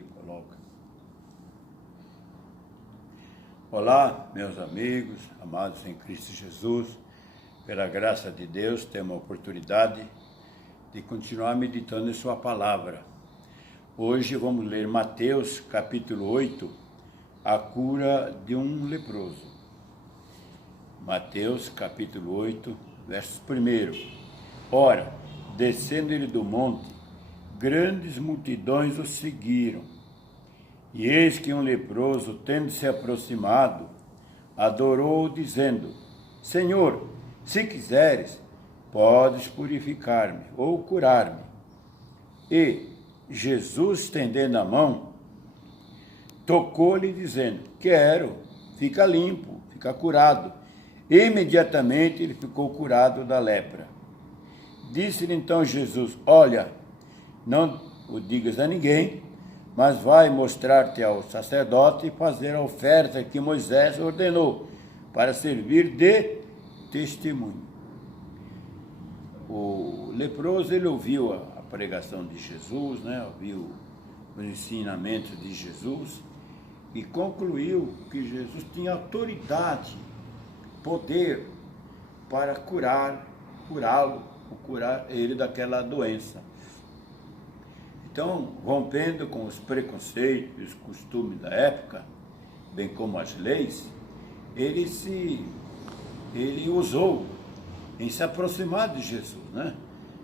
Coloca. Olá, meus amigos, amados em Cristo Jesus. Pela graça de Deus, temos a oportunidade de continuar meditando em sua palavra. Hoje vamos ler Mateus, capítulo 8, a cura de um leproso. Mateus, capítulo 8, versos 1. Ora, descendo ele do monte, grandes multidões o seguiram. E eis que um leproso, tendo se aproximado, adorou-o, dizendo: Senhor, se quiseres, podes purificar-me ou curar-me. E Jesus, estendendo a mão, tocou-lhe, dizendo: Quero, fica limpo, fica curado. E imediatamente ele ficou curado da lepra. Disse-lhe então Jesus: Olha, não o digas a ninguém, mas vai mostrar-te ao sacerdote e fazer a oferta que Moisés ordenou, para servir de testemunho. O leproso, ele ouviu a pregação de Jesus, ouviu os ensinamentos de Jesus e concluiu que Jesus tinha autoridade, poder para curá-lo, curar ele daquela doença. Então, rompendo com os preconceitos e os costumes da época, bem como as leis, ele ousou em se aproximar de Jesus,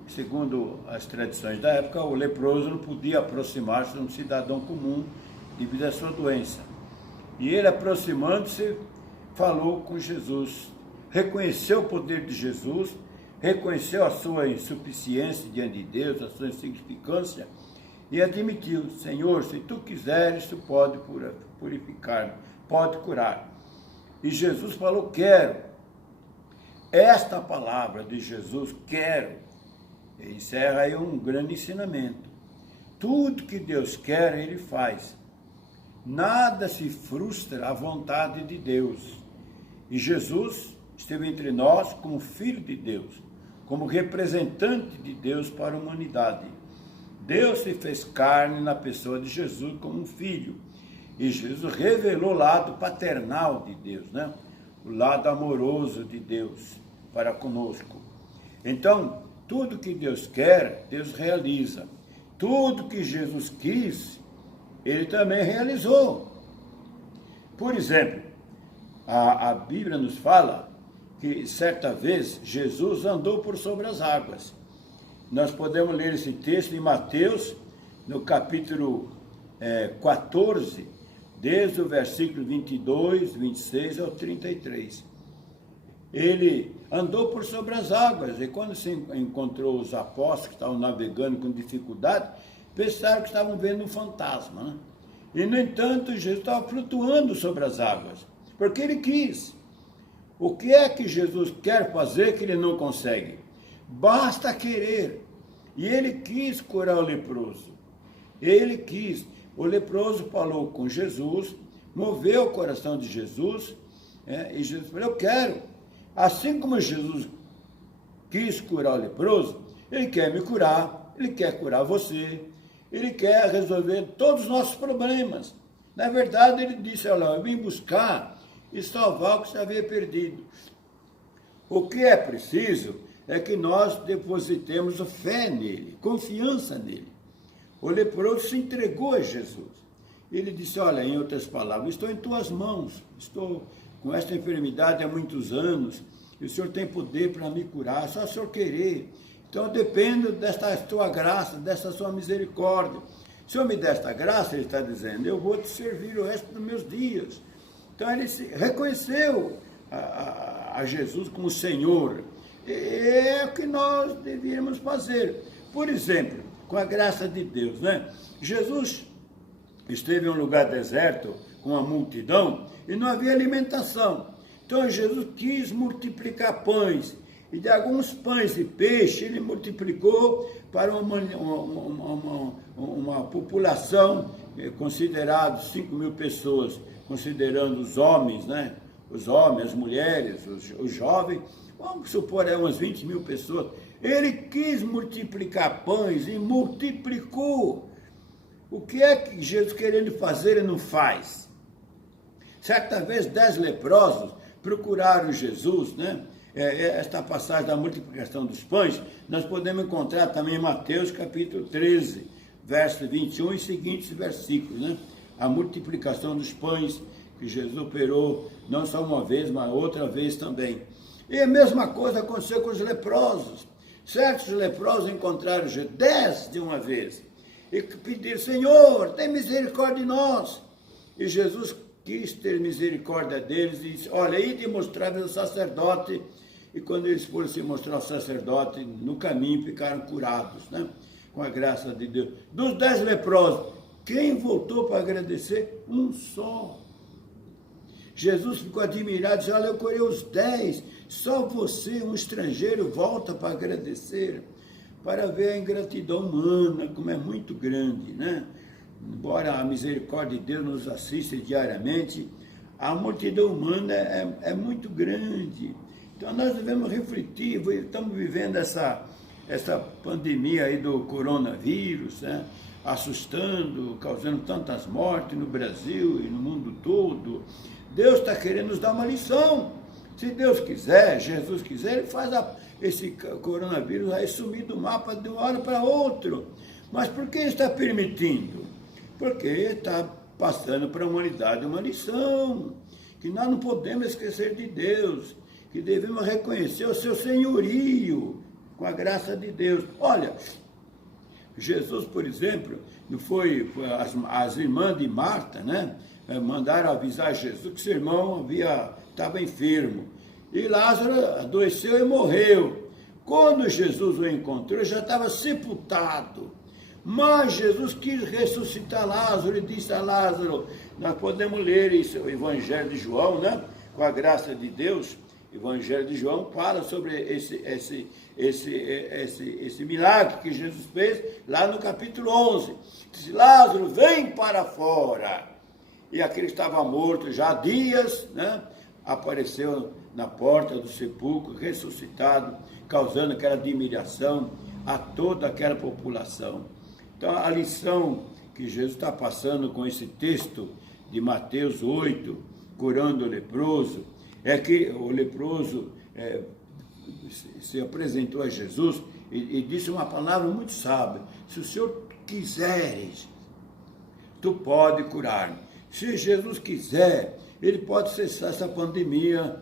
Segundo as tradições da época, o leproso não podia aproximar-se de um cidadão comum devido à sua doença. E ele, aproximando-se, falou com Jesus, reconheceu o poder de Jesus, reconheceu a sua insuficiência diante de Deus, a sua insignificância, e admitiu: Senhor, se tu quiseres, tu pode purificar-me, pode curar. E Jesus falou: quero. Esta palavra de Jesus, quero, encerra aí um grande ensinamento. Tudo que Deus quer, Ele faz. Nada se frustra à vontade de Deus. E Jesus esteve entre nós como Filho de Deus, como representante de Deus para a humanidade. Deus se fez carne na pessoa de Jesus como um filho. E Jesus revelou o lado paternal de Deus, o lado amoroso de Deus para conosco. Então, tudo que Deus quer, Deus realiza. Tudo que Jesus quis, Ele também realizou. Por exemplo, a Bíblia nos fala que certa vez Jesus andou por sobre as águas. Nós podemos ler esse texto em Mateus, no capítulo 14, desde o versículo 22, 26 ao 33. Ele andou por sobre as águas, e quando se encontrou os apóstolos que estavam navegando com dificuldade, pensaram que estavam vendo um fantasma, E, no entanto, Jesus estava flutuando sobre as águas, porque Ele quis. O que é que Jesus quer fazer que Ele não consegue? Basta querer. E Ele quis curar o leproso. Ele quis. O leproso falou com Jesus, moveu o coração de Jesus, e Jesus falou: eu quero. Assim como Jesus quis curar o leproso, Ele quer me curar, Ele quer curar você, Ele quer resolver todos os nossos problemas. Na verdade, Ele disse: olha, eu vim buscar e salvar o que se havia perdido. O que é preciso é que nós depositemos fé nele, confiança nele. O leproso se entregou a Jesus. Ele disse: olha, em outras palavras, estou em tuas mãos, estou com esta enfermidade há muitos anos, e o Senhor tem poder para me curar, só o Senhor querer. Então eu dependo desta tua graça, desta sua misericórdia. Se o Senhor me der esta graça, Ele está dizendo, eu vou te servir o resto dos meus dias. Então ele reconheceu a Jesus como Senhor. É o que nós devíamos fazer. Por exemplo, com a graça de Deus, Jesus esteve em um lugar deserto com uma multidão e não havia alimentação. Então Jesus quis multiplicar pães, e de alguns pães e peixe Ele multiplicou para uma população considerada 5.000 pessoas, considerando os homens, Os homens, as mulheres, os jovens, vamos supor, umas 20.000 pessoas. Ele quis multiplicar pães e multiplicou. O que é que Jesus querendo fazer e não faz? Certa vez 10 leprosos procuraram Jesus, né? Esta passagem da multiplicação dos pães, nós podemos encontrar também em Mateus capítulo 13, verso 21 e seguintes versículos, né? A multiplicação dos pães que Jesus operou não só uma vez, mas outra vez também. E a mesma coisa aconteceu com os leprosos. Certos leprosos encontraram Jesus 10 de uma vez e pediram: Senhor, tem misericórdia de nós. E Jesus quis ter misericórdia deles e disse: olha, ide mostrar ao sacerdote. E quando eles foram se mostrar ao sacerdote, no caminho ficaram curados, né? Com a graça de Deus. Dos 10 leprosos, quem voltou para agradecer? Um só. Jesus ficou admirado e disse: olha, eu curei os 10, só você, um estrangeiro, volta para agradecer, para ver a ingratidão humana, como é muito grande, né? Embora a misericórdia de Deus nos assista diariamente, a multidão humana é muito grande. Então nós devemos refletir, estamos vivendo essa pandemia aí do coronavírus, né? Assustando, causando tantas mortes no Brasil e no mundo todo. Deus está querendo nos dar uma lição. Se Deus quiser, Jesus quiser, Ele faz esse coronavírus aí sumir do mapa de uma hora para outra. Mas por que Ele está permitindo? Porque Ele está passando para a humanidade uma lição, que nós não podemos esquecer de Deus, que devemos reconhecer o seu senhorio, com a graça de Deus. Olha, Jesus, por exemplo, as irmãs de Marta, né? Mandaram avisar Jesus que seu irmão estava enfermo. E Lázaro adoeceu e morreu. Quando Jesus o encontrou, já estava sepultado. Mas Jesus quis ressuscitar Lázaro e disse a Lázaro, nós podemos ler isso, o Evangelho de João, né? Com a graça de Deus, o Evangelho de João fala sobre esse milagre que Jesus fez lá no capítulo 11. Disse: Lázaro, vem para fora. E aquele que estava morto já há dias, né? Apareceu na porta do sepulcro, ressuscitado, causando aquela admiração a toda aquela população. Então, a lição que Jesus está passando com esse texto de Mateus 8, curando o leproso, é que o leproso se apresentou a Jesus e disse uma palavra muito sábia: se o Senhor quiseres, tu pode curar-me. Se Jesus quiser, Ele pode cessar essa pandemia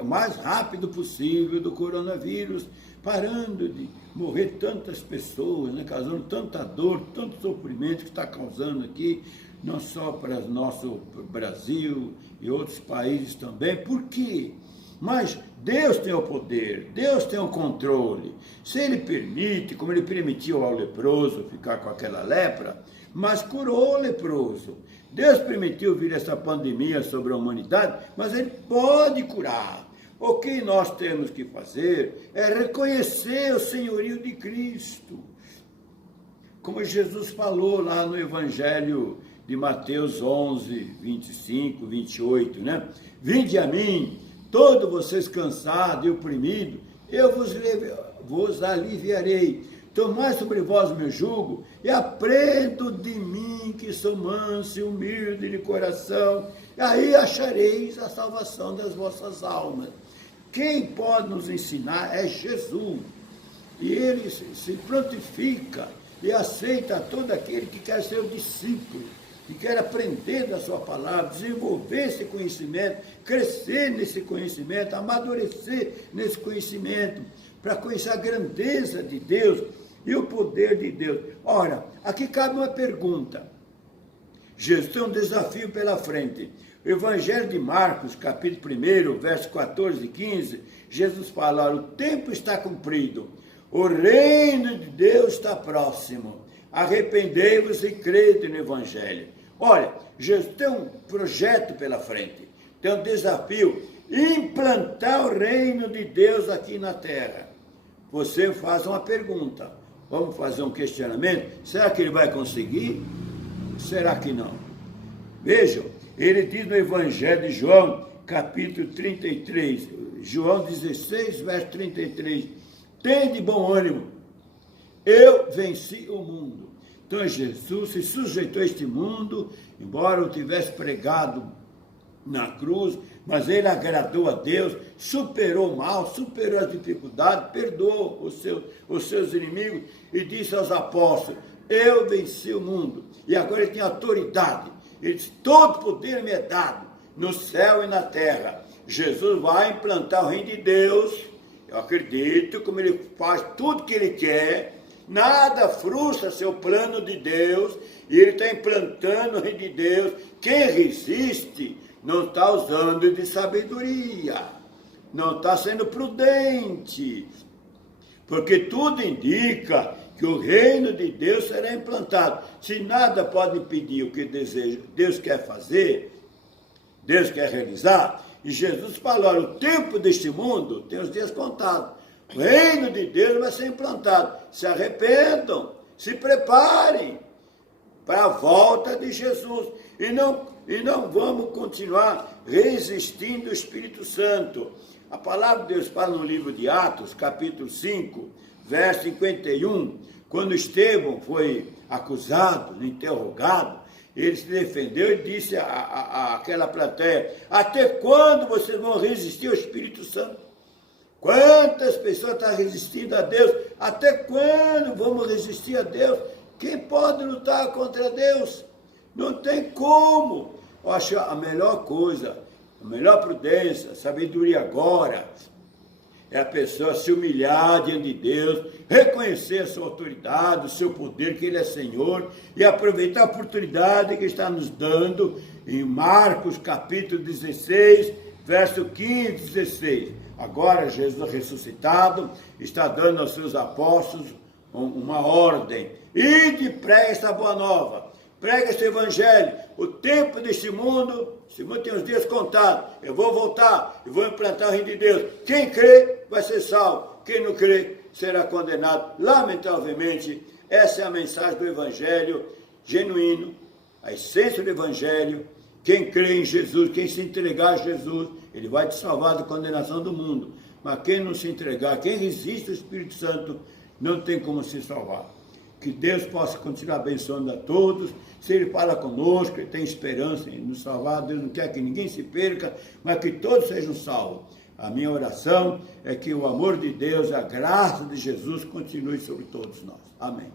o mais rápido possível do coronavírus, parando de morrer tantas pessoas, né, causando tanta dor, tanto sofrimento que está causando aqui, não só para o nosso Brasil e outros países também. Por quê? Mas Deus tem o poder, Deus tem o controle. Se Ele permite, como Ele permitiu ao leproso ficar com aquela lepra, mas curou o leproso. Deus permitiu vir essa pandemia sobre a humanidade, mas Ele pode curar. O que nós temos que fazer é reconhecer o senhorio de Cristo. Como Jesus falou lá no Evangelho de Mateus 11, 25, 28, né? Vinde a mim, todos vocês cansados e oprimidos, eu vos aliviarei. Tomai sobre vós meu jugo e aprendo de mim, que sou manso e humilde de coração, e aí achareis a salvação das vossas almas. Quem pode nos ensinar é Jesus. E Ele se prontifica e aceita todo aquele que quer ser o discípulo, que quer aprender da sua palavra, desenvolver esse conhecimento, crescer nesse conhecimento, amadurecer nesse conhecimento, para conhecer a grandeza de Deus e o poder de Deus. Ora, aqui cabe uma pergunta. Jesus tem um desafio pela frente. O Evangelho de Marcos, capítulo 1, versos 14 e 15, Jesus fala: o tempo está cumprido, o reino de Deus está próximo, arrependei-vos e crede no Evangelho. Olha, Jesus tem um projeto pela frente, tem um desafio: implantar o reino de Deus aqui na terra. Você faz uma pergunta, vamos fazer um questionamento: será que ele vai conseguir? Será que não? Vejam, ele diz no Evangelho de João, capítulo 33, João 16, verso 33, tende bom ânimo, eu venci o mundo. Então Jesus se sujeitou a este mundo, embora o tivesse pregado na cruz, mas ele agradou a Deus, superou o mal, superou as dificuldades, perdoou os seus inimigos e disse aos apóstolos: eu venci o mundo, e agora ele tem autoridade. Ele disse: todo poder me é dado, no céu e na terra. Jesus vai implantar o reino de Deus. Eu acredito, como ele faz tudo que ele quer, nada frustra seu plano de Deus, e ele está implantando o reino de Deus. Quem resiste não está usando de sabedoria, não está sendo prudente, porque tudo indica que o reino de Deus será implantado. Se nada pode impedir o que deseja, Deus quer fazer, Deus quer realizar. E Jesus falou: olha, o tempo deste mundo tem os dias contados. O reino de Deus vai ser implantado. Se arrependam, se preparem para a volta de Jesus. E não vamos continuar resistindo ao Espírito Santo. A palavra de Deus fala no livro de Atos, capítulo 5, verso 51, quando Estevão foi acusado, interrogado, ele se defendeu e disse àquela plateia: até quando vocês vão resistir ao Espírito Santo? Quantas pessoas estão resistindo a Deus? Até quando vamos resistir a Deus? Quem pode lutar contra Deus? Não tem como. Eu acho a melhor coisa, a melhor prudência, sabedoria agora, é a pessoa se humilhar diante de Deus, reconhecer a sua autoridade, o seu poder, que Ele é Senhor, e aproveitar a oportunidade que está nos dando em Marcos capítulo 16, verso 15 e 16. Agora Jesus ressuscitado está dando aos seus apóstolos uma ordem: ide, prega esta boa nova, prega este evangelho. O tempo deste mundo tem os dias contados. Eu vou voltar e vou implantar o reino de Deus. Quem crê vai ser salvo, quem não crê será condenado. Lamentavelmente, essa é a mensagem do evangelho genuíno, a essência do evangelho. Quem crê em Jesus, quem se entregar a Jesus, ele vai te salvar da condenação do mundo. Mas quem não se entregar, quem resiste ao Espírito Santo, não tem como se salvar. Que Deus possa continuar abençoando a todos. Se Ele fala conosco, Ele tem esperança em nos salvar. Deus não quer que ninguém se perca, mas que todos sejam salvos. A minha oração é que o amor de Deus, a graça de Jesus continue sobre todos nós. Amém.